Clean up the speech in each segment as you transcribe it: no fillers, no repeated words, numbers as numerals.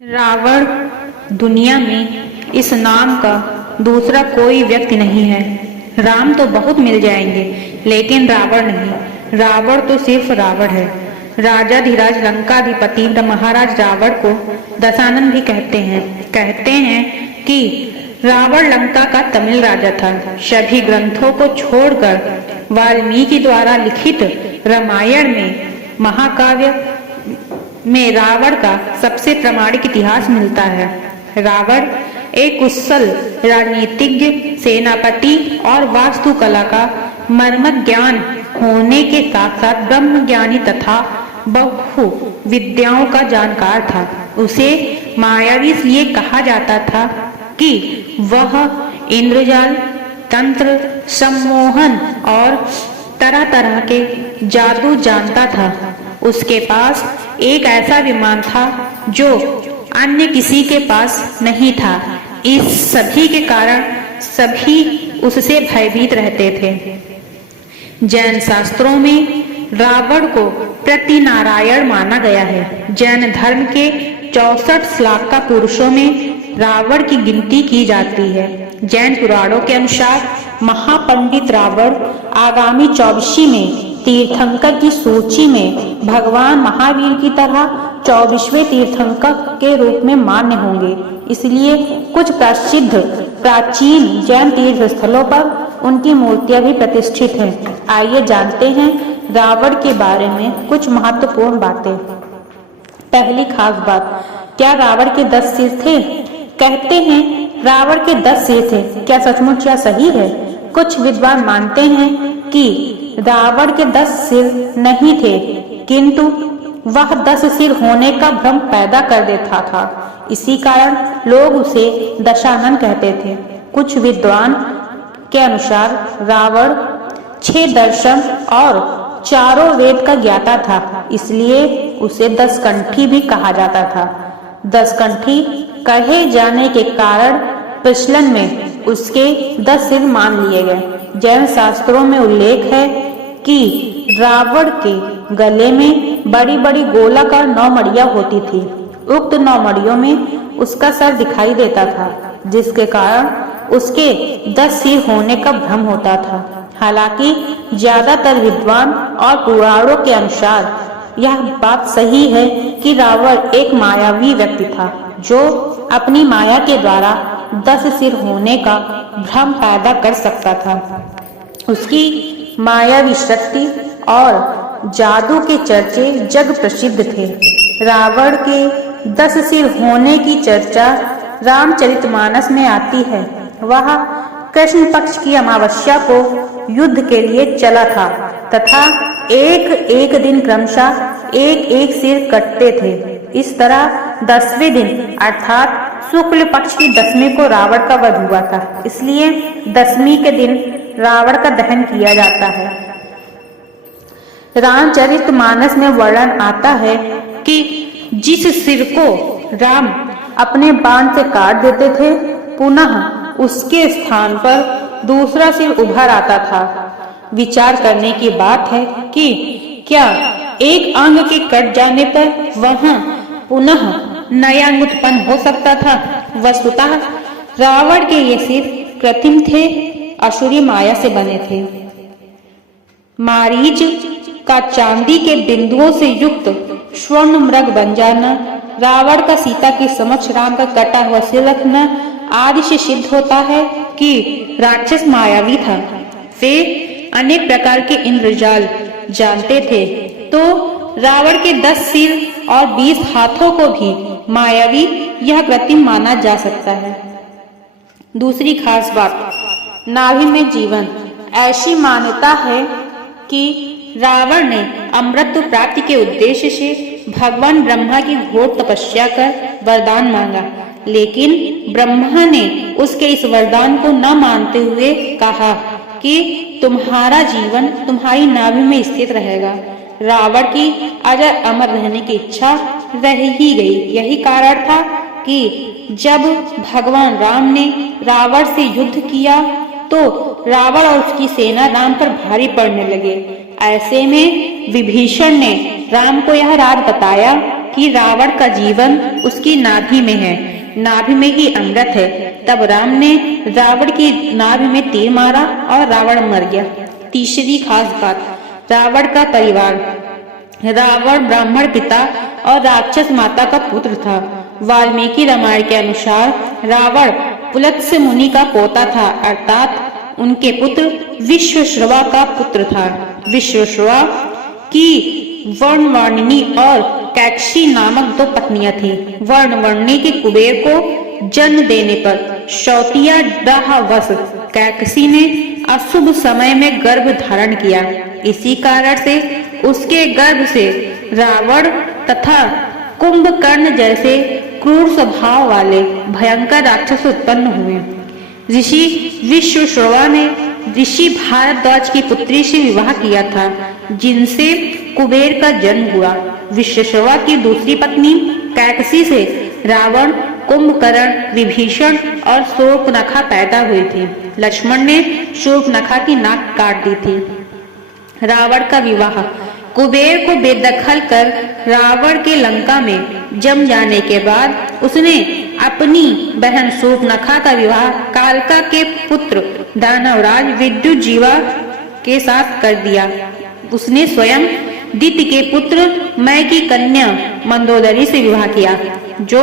रावण दुनिया में इस नाम का दूसरा कोई व्यक्ति नहीं है। राम तो बहुत मिल जाएंगे, लेकिन रावण नहीं। रावण तो सिर्फ रावण है। राजाधिराज लंकाधिपति महाराज रावण को दशानन भी कहते हैं। कहते हैं कि रावण लंका का तमिल राजा था। सभी ग्रंथों को छोड़कर वाल्मीकि द्वारा लिखित रामायण में महाकाव्य में रावण का सबसे प्रामाणिक इतिहास मिलता है। रावण एक कुशल राजनीतिज्ञ, सेनापति और वास्तुकला का मर्म ज्ञान होने के साथ साथ ब्रह्म ज्ञानी तथा बहु विद्याओं का जानकार था। उसे मायावी इसलिए कहा जाता था कि वह इंद्रजाल, तंत्र, सम्मोहन और तरह तरह के जादू जानता था। उसके पास एक ऐसा विमान था जो अन्य किसी के पास नहीं था। इस सभी के कारण सभी उससे भयभीत रहते थे। जैन शास्त्रों में रावण को प्रतिनारायण माना गया है। जैन धर्म के 64 श्लोक का पुरुषों में रावण की गिनती की जाती है। जैन पुराणों के अनुसार महापंडित रावण आगामी 24 में तीर्थंकर की सूची में भगवान महावीर की तरह 24वें तीर्थंकर के रूप में मान्य होंगे। इसलिए कुछ प्रसिद्ध प्राचीन जैन तीर्थ स्थलों पर उनकी मूर्तियां भी प्रतिष्ठित हैं। आइए जानते हैं रावण के बारे में कुछ महत्वपूर्ण बातें। पहली खास बात, क्या रावण के 10 सिर थे? कहते हैं रावण के 10 सिर थे। क्या सचमुच यह सही है? कुछ विद्वान मानते हैं कि रावण के 10 सिर नहीं थे, किंतु वह 10 सिर होने का भ्रम पैदा कर देता था। इसी कारण लोग उसे दशानन कहते थे। कुछ विद्वान के अनुसार रावण 6 दर्शन और चारों वेद का ज्ञाता था, इसलिए उसे 10 कंठी भी कहा जाता था। 10 कंठी कहे जाने के कारण प्रचलन में उसके 10 सिर मान लिए गए। जैन शास्त्रों में उल्लेख है कि रावण के गले में बड़ी बड़ी गोलाकार 9 मड़ियां होती थी। उक्त 9 मड़ियों में उसका सर दिखाई देता था, जिसके कारण उसके 10 सिर होने का भ्रम होता था। हालांकि ज्यादातर विद्वान और पुराणों के अनुसार यह बात सही है कि रावण एक मायावी व्यक्ति था, जो अपनी माया के द्वारा 10 सिर होने का भ्रम पैदा कर सकता था। उसकी मायावी शक्ति और जादू के चर्चे जग प्रसिद्ध थे। रावण के 10 सिर होने की चर्चा रामचरितमानस में आती है। वह कृष्ण पक्ष की अमावस्या को युद्ध के लिए चला था तथा एक एक दिन क्रमशः एक एक सिर कटते थे। इस तरह 10वें दिन अर्थात शुक्ल पक्ष की 10वीं को रावण का वध हुआ था। इसलिए 10वीं के दिन रावण का दहन किया जाता है। रामचरितमानस में वर्णन आता है कि जिस सिर को राम अपने बाण से काट देते थे, पुनः उसके स्थान पर दूसरा सिर उभर आता था। विचार करने की बात है कि क्या एक अंग के कट जाने पर वहां पुनः नया अंग उत्पन्न हो सकता था? वस्तुतः रावण के ये सिर कृत्रिम थे, असुरी माया से बने थे। मारीच का चांदी के बिंदुओं से युक्त स्वर्ण मृग बन जाना, रावण का सीता के समक्ष राम का कटा हुआ सिर रखना आदि से सिद्ध होता है कि राक्षस मायावी था। वे अनेक प्रकार के इंद्रजाल जानते थे, तो रावण के 10 सिर और 20 हाथों को भी मायावी यह कृत्रिम माना जा सकता है। दूसरी खास बात, नाभि में जीवन। ऐसी मान्यता है कि रावण ने अमृत प्राप्ति के उद्देश्य से भगवान ब्रह्मा की घोर तपस्या कर वरदान मांगा, लेकिन ब्रह्मा ने उसके इस वरदान को न मानते हुए कहा कि तुम्हारा जीवन तुम्हारी नाभि में स्थित रहेगा। रावण की अजर अमर रहने की इच्छा रह ही गई। यही कारण था कि जब भगवान राम ने रावण से युद्ध किया तो रावण और उसकी सेना राम पर भारी पड़ने लगे। ऐसे में विभीषण ने राम को यह राज बताया कि रावण का जीवन उसकी नाभि में है, नाभि में ही अमृत है। तब राम ने रावण की नाभि में तीर मारा और रावण मर गया। तीसरी खास बात, रावण का परिवार। रावण ब्राह्मण पिता और राक्षस माता का पुत्र था। वाल्मीकि रामायण के अनुसार रावण पुलत्स्य मुनि का पोता था, अर्थात उनके पुत्र विश्वश्रवा का पुत्र था। विश्वश्रवा की वर्णवर्णिनी और कैकसी नामक दो पत्नियां थी। वर्णवर्णिनी के कुबेर को जन्म देने पर शौतिया दाहवश कैकसी ने अशुभ समय में गर्भ धारण किया। इसी कारण से उसके गर्भ से रावण तथा कुंभकर्ण जैसे क्रूर स्वभाव वाले भयंकर राक्षस उत्पन्न हुए। ऋषि विश्वश्रवा ने ऋषि भारद्वाज की पुत्री से विवाह किया था, जिनसे कुबेर का जन्म हुआ। विश्वश्रवा की दूसरी पत्नी कैकसी से रावण, कुंभकर्ण, विभीषण और शूर्पणखा पैदा हुई थी। लक्ष्मण ने शूर्पणखा की नाक काट दी थी। रावण का विवाह। कुबेर को बेदखल कर रावण के लंका में जम जाने के बाद उसने अपनी बहन शूर्पणखा का विवाह कालका के पुत्र दानवराज विद्युजीवा के साथ कर दिया। उसने स्वयं दिति के पुत्र मय की कन्या मंदोदरी से विवाह किया, जो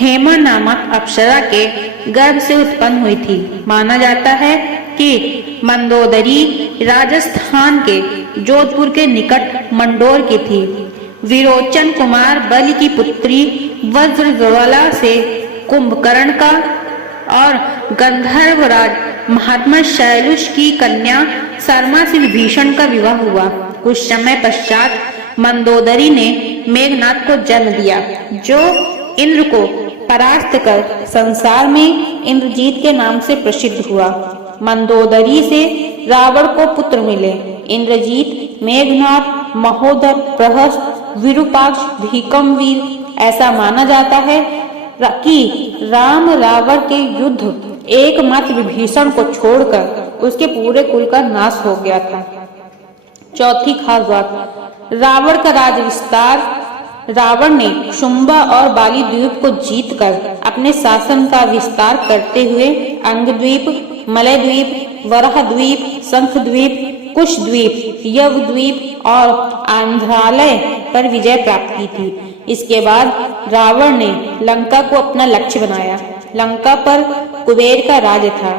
हेमा नामक अप्सरा के गर्भ से उत्पन्न हुई थी। माना जाता है कि मंदोदरी राजस्थान के जोधपुर के निकट मंडोर की थी। विरोचन कुमार बलि की पुत्री वज्रज्वाला से कुंभकर्ण का और गंधर्वराज महात्मा शैलुष की कन्या शर्मा से विभीषण का विवाह हुआ। कुछ समय पश्चात मंदोदरी ने मेघनाथ को जन्म दिया, जो इंद्र को परास्त कर संसार में इंद्रजीत के नाम से प्रसिद्ध हुआ। मंदोदरी से रावण को पुत्र मिले, इंद्रजीत, मेघनाथ, महोदर, प्रहस्त, विरूपाक्ष, भीकमवीर। ऐसा माना जाता है कि राम रावण के युद्ध एकमात्र विभीषण को छोड़कर उसके पूरे कुल का नाश हो गया था। चौथी खास बात, रावण का राज्य विस्तार। रावण ने शुंबा और बाली द्वीप को जीतकर अपने शासन का विस्तार करते हुए अंगद्वीप, मलय द्वीप, वराह द्वीप, शंख द्वीप, कुश द्वीप, यव द्वीप और आंध्रालय पर विजय प्राप्त की थी। इसके बाद रावण ने लंका को अपना लक्ष्य बनाया। लंका पर कुबेर का राज्य था।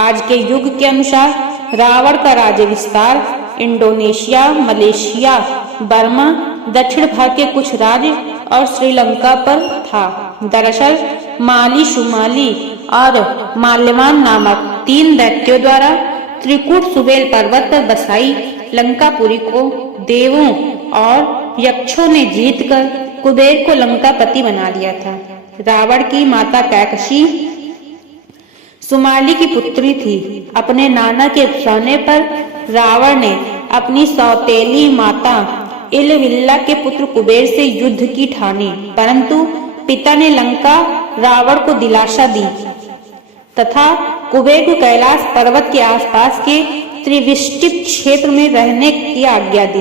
आज के युग के अनुसार रावण का राज्य विस्तार इंडोनेशिया, मलेशिया, बर्मा, दक्षिण भारत के कुछ राज्य और श्रीलंका पर था। दरअसल माली, शुमाली और माल्यवान नामक 3 दैत्यों द्वारा त्रिकूट सुबेल पर्वत पर बसाई लंकापुरी को देवों और यक्षों ने जीतकर कुबेर को लंकापति बना लिया था। रावण की माता कैकसी सुमाली की पुत्री थी। अपने नाना के उकसाने पर रावण ने अपनी सौतेली माता इलविल्ला के पुत्र कुबेर से युद्ध की ठानी, परंतु पिता ने लंका रावण को दिलासा दी तथा कुबेर को कैलाश पर्वत के आसपास के त्रिविष्टित क्षेत्र में रहने की आज्ञा दी।